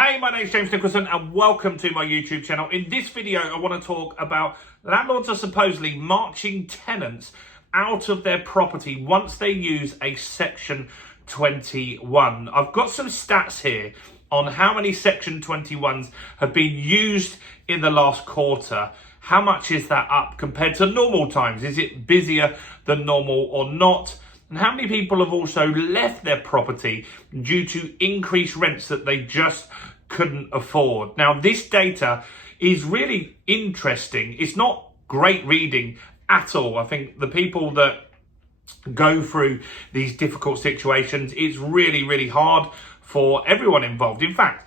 Hey, my name's James Nicholson and welcome to my YouTube channel. In this video, I want to talk about landlords are supposedly marching tenants out of their property once they use a Section 21. I've got some stats here on how many Section 21s have been used in the last quarter. How much is that up compared to normal times? Is it busier than normal or not? And how many people have also left their property due to increased rents that they just couldn't afford? Now, this data is really interesting. It's not great reading at all. I think the people that go through these difficult situations, it's really, really hard for everyone involved. In fact,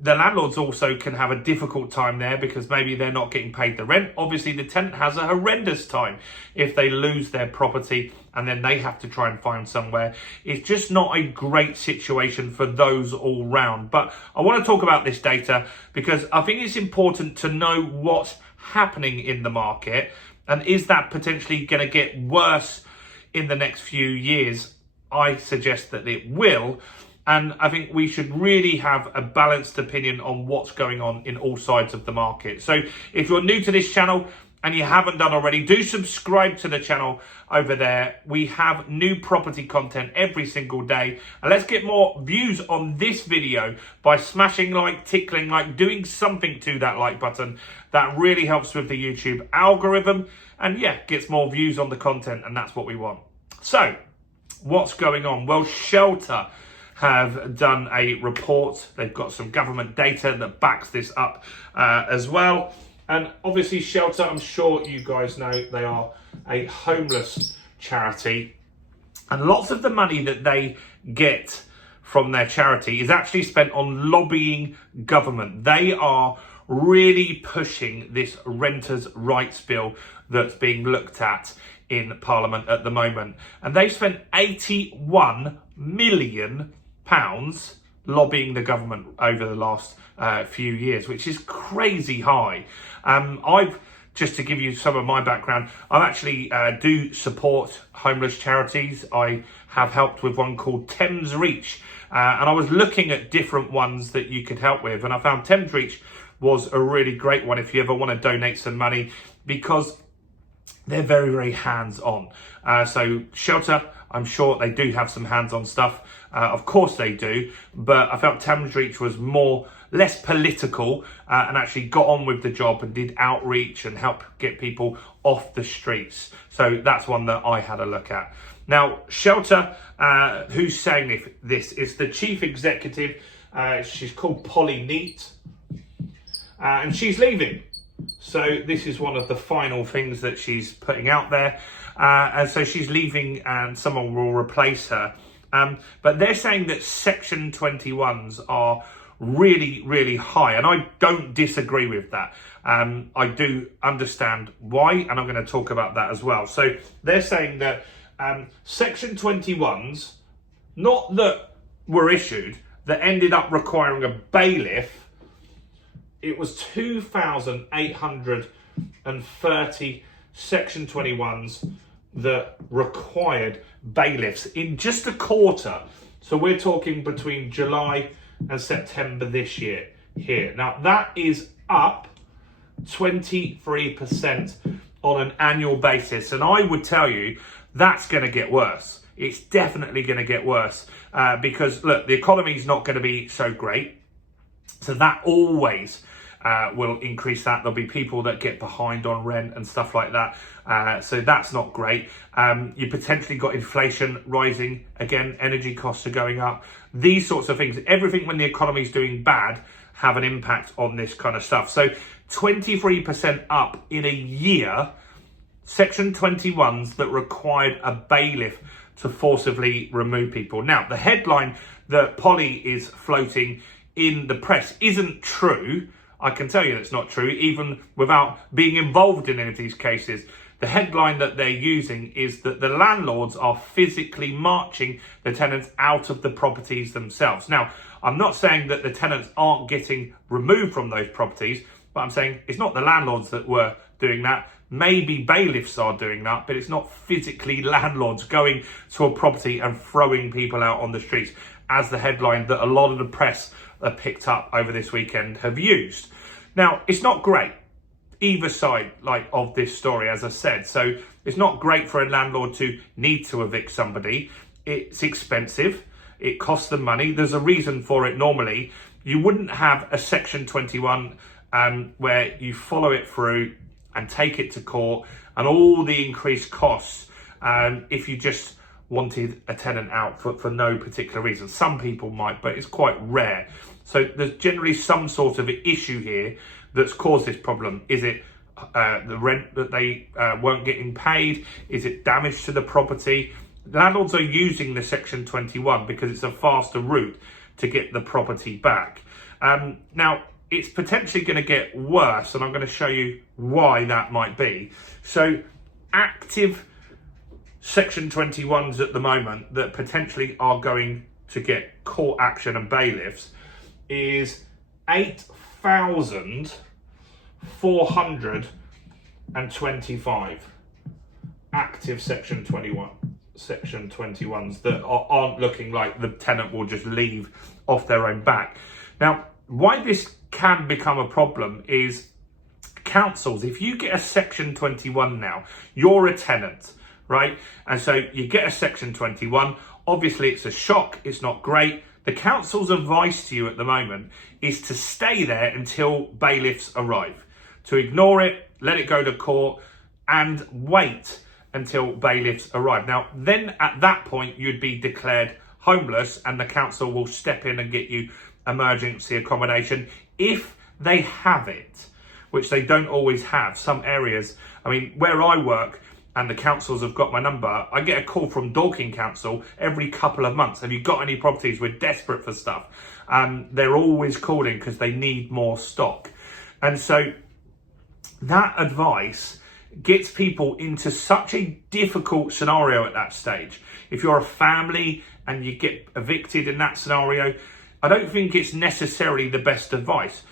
the landlords also can have a difficult time there because maybe they're not getting paid the rent. Obviously, the tenant has a horrendous time if they lose their property and then they have to try and find somewhere. It's just not a great situation for those all round. But I want to talk about this data because I think it's important to know what's happening in the market and is that potentially going to get worse in the next few years. I suggest that it will. And I think we should really have a balanced opinion on what's going on in all sides of the market. So if you're new to this channel and you haven't done already, do subscribe to the channel over there. We have new property content every single day. And let's get more views on this video by smashing like, tickling like, doing something to that like button. That really helps with the YouTube algorithm and gets more views on the content, and that's what we want. So what's going on? Well, Shelter have done a report. They've got some government data that backs this up as well. And obviously Shelter, I'm sure you guys know, they are a homeless charity. And lots of the money that they get from their charity is actually spent on lobbying government. They are really pushing this renters' rights bill that's being looked at in Parliament at the moment. And they've spent £81 million lobbying the government over the last few years, which is crazy high. Just to give you some of my background, I actually do support homeless charities. I have helped with one called Thames Reach, and I was looking at different ones that you could help with, and I found Thames Reach was a really great one if you ever want to donate some money, because they're very, very hands-on. So Shelter, I'm sure they do have some hands-on stuff. Of course they do, but I felt Thames Reach was less political and actually got on with the job and did outreach and help get people off the streets. So that's one that I had a look at. Now, Shelter, who's saying this is the chief executive. She's called Polly Neat, and she's leaving. So this is one of the final things that she's putting out there. And so she's leaving and someone will replace her. But they're saying that Section 21s are really, really high. And I don't disagree with that. I do understand why, and I'm going to talk about that as well. So they're saying that Section 21s, not that were issued, that ended up requiring a bailiff. It was 2,830 Section 21s that required bailiffs in just a quarter. So we're talking between July and September this year here. Now that is up 23% on an annual basis. And I would tell you that's going to get worse. It's definitely going to get worse because look, the economy is not going to be so great. So that always will increase that. There'll be people that get behind on rent and stuff like that. So that's not great. You potentially got inflation rising. Again, energy costs are going up. These sorts of things. Everything when the economy is doing bad have an impact on this kind of stuff. So 23% up in a year. Section 21s that required a bailiff to forcibly remove people. Now, the headline that Polly is floating in the press isn't true. I can tell you it's not true, even without being involved in any of these cases. The headline that they're using is that the landlords are physically marching the tenants out of the properties themselves. Now, I'm not saying that the tenants aren't getting removed from those properties, but I'm saying it's not the landlords that were doing that. Maybe bailiffs are doing that, but it's not physically landlords going to a property and throwing people out on the streets. as the headline that a lot of the press have picked up over this weekend have used. Now, it's not great, either side of this story, as I said. So it's not great for a landlord to need to evict somebody. It's expensive. It costs them money. There's a reason for it normally. You wouldn't have a Section 21 where you follow it through and take it to court and all the increased costs if you just wanted a tenant out for no particular reason. Some people might, but it's quite rare. So there's generally some sort of issue here that's caused this problem. Is it the rent that they weren't getting paid? Is it damage to the property? Landlords are using the Section 21 because it's a faster route to get the property back. Now, it's potentially going to get worse, and I'm going to show you why that might be. So, active Section 21s at the moment that potentially are going to get court action and bailiffs is 8,425 active Section 21s that aren't looking like the tenant will just leave off their own back. Now, why this can become a problem is councils. If you get a Section 21 now, you're a tenant, right? And so you get a Section 21. Obviously, it's a shock. It's not great. The council's advice to you at the moment is to stay there until bailiffs arrive, to ignore it, let it go to court, and wait until bailiffs arrive. Now, then at that point, you'd be declared homeless and the council will step in and get you emergency accommodation if they have it, which they don't always have. Some areas, I mean, where I work and the councils have got my number, I get a call from Debunking Council every couple of months. Have you got any properties? We're desperate for stuff. They're always calling because they need more stock. And so that advice gets people into such a difficult scenario at that stage. If you're a family and you get evicted in that scenario, I don't think it's necessarily the best advice.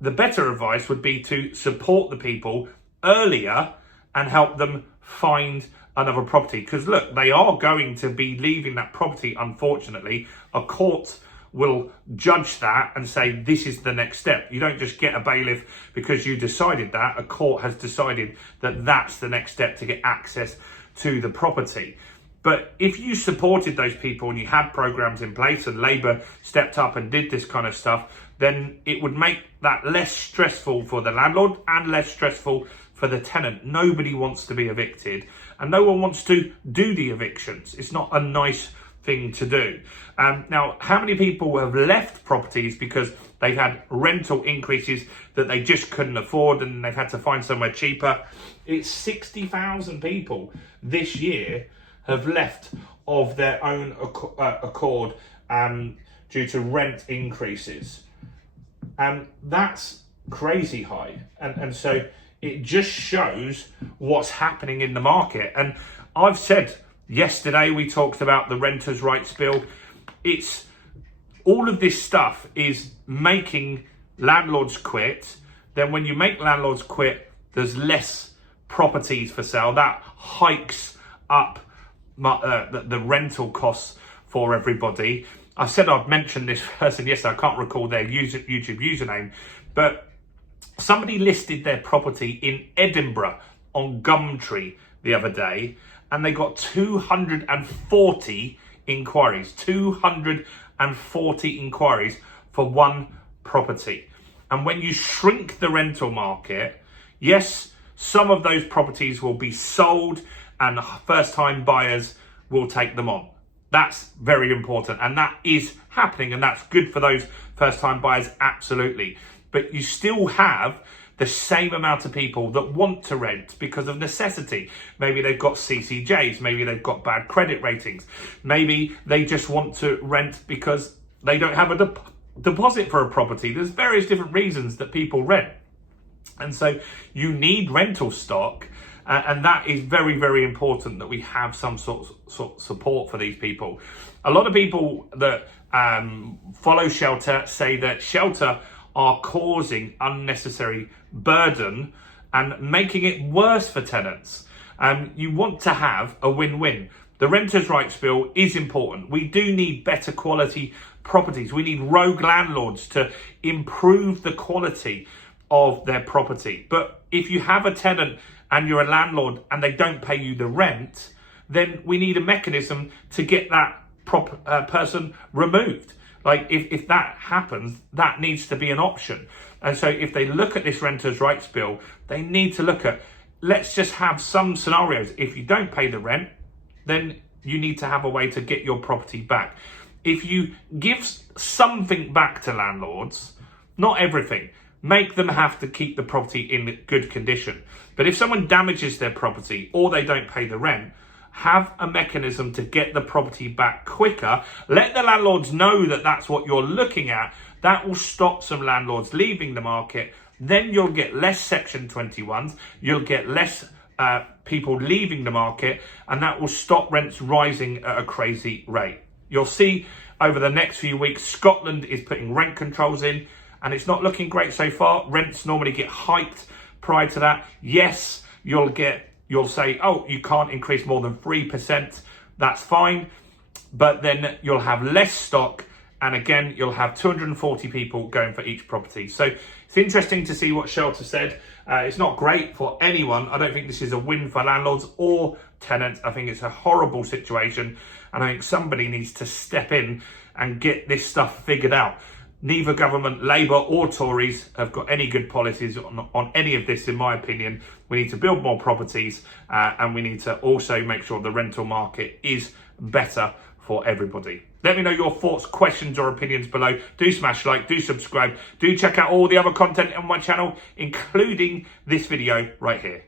The better advice would be to support the people earlier and help them find another property. Because look, they are going to be leaving that property, unfortunately. A court will judge that and say, this is the next step. You don't just get a bailiff because you decided that. A court has decided that that's the next step to get access to the property. But if you supported those people and you had programs in place and Labour stepped up and did this kind of stuff, then it would make that less stressful for the landlord and less stressful for the tenant. Nobody wants to be evicted and no one wants to do the evictions. It's not a nice thing to do. Now, how many people have left properties because they've had rental increases that they just couldn't afford and they've had to find somewhere cheaper? It's 60,000 people this year have left of their own accord due to rent increases. And that's crazy high. And so it just shows what's happening in the market. And I've said yesterday, we talked about the Renters' Rights Bill. It's all of this stuff is making landlords quit. Then when you make landlords quit, there's less properties for sale. That hikes up the rental costs for everybody. I said I'd mention this person yesterday. I can't recall their YouTube username, but somebody listed their property in Edinburgh on Gumtree the other day, and they got 240 inquiries. 240 inquiries for one property. And when you shrink the rental market, yes, some of those properties will be sold and first-time buyers will take them on. That's very important, and that is happening, and that's good for those first-time buyers, absolutely. But you still have the same amount of people that want to rent because of necessity. Maybe they've got CCJs, maybe they've got bad credit ratings, maybe they just want to rent because they don't have a deposit for a property. There's various different reasons that people rent. And so you need rental stock. And that is very, very important that we have some sort of support for these people. A lot of people that follow Shelter say that Shelter are causing unnecessary burden and making it worse for tenants. You want to have a win-win. The Renters' Rights Bill is important. We do need better quality properties. We need rogue landlords to improve the quality of their property. But if you have a tenant and you're a landlord and they don't pay you the rent, then we need a mechanism to get that person removed. Like if that happens, that needs to be an option. And so if they look at this Renters' Rights Bill, they need to look at, let's just have some scenarios. If you don't pay the rent, then you need to have a way to get your property back. If you give something back to landlords, not everything, make them have to keep the property in good condition. But if someone damages their property or they don't pay the rent, have a mechanism to get the property back quicker. Let the landlords know that that's what you're looking at. That will stop some landlords leaving the market. Then you'll get less Section 21s. You'll get less people leaving the market, and that will stop rents rising at a crazy rate. You'll see over the next few weeks, Scotland is putting rent controls in, and it's not looking great so far. Rents normally get hiked prior to that. Yes, you'll say, oh, you can't increase more than 3%. That's fine. But then you'll have less stock. And again, you'll have 240 people going for each property. So it's interesting to see what Shelter said. It's not great for anyone. I don't think this is a win for landlords or tenants. I think it's a horrible situation. And I think somebody needs to step in and get this stuff figured out. Neither government, Labour or Tories, have got any good policies on any of this, in my opinion. We need to build more properties and we need to also make sure the rental market is better for everybody. Let me know your thoughts, questions or opinions below. Do smash like, do subscribe, do check out all the other content on my channel, including this video right here.